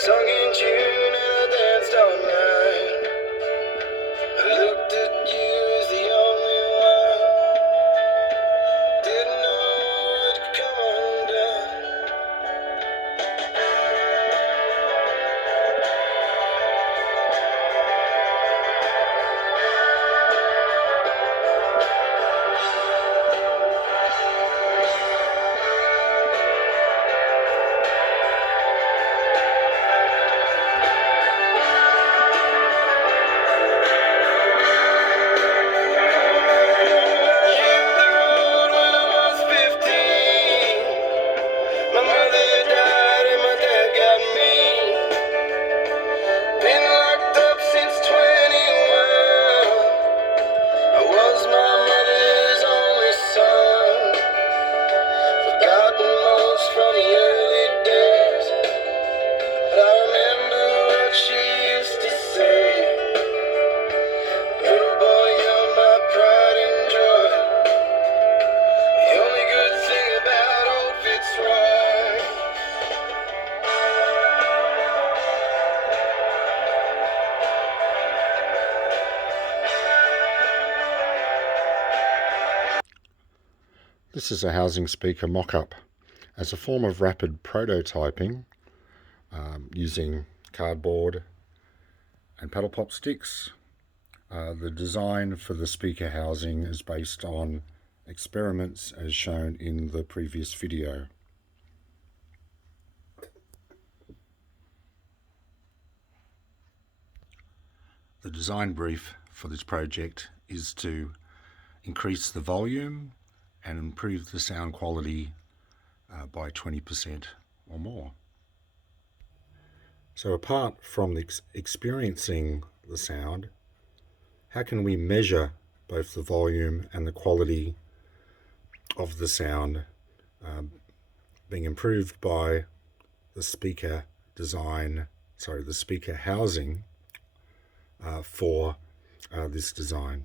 Sung in tune and I danced all night. I looked at you as the only one. Didn't know it could come undone. My mother died and my dad got me. Been locked up since 21. I was my mother's only son. Forgotten most from the early days, but I remember what she used to say. Little boy, you're my pride and joy. The only good thing about old Fitzroy. This is a housing speaker mock-up as a form of rapid prototyping using cardboard and paddle pop sticks. The design for the speaker housing is based on experiments as shown in the previous video. The design brief for this project is to increase the volume and improve the sound quality by 20% or more. So apart from experiencing the sound, how can we measure both the volume and the quality of the sound being improved by the speaker housing for this design?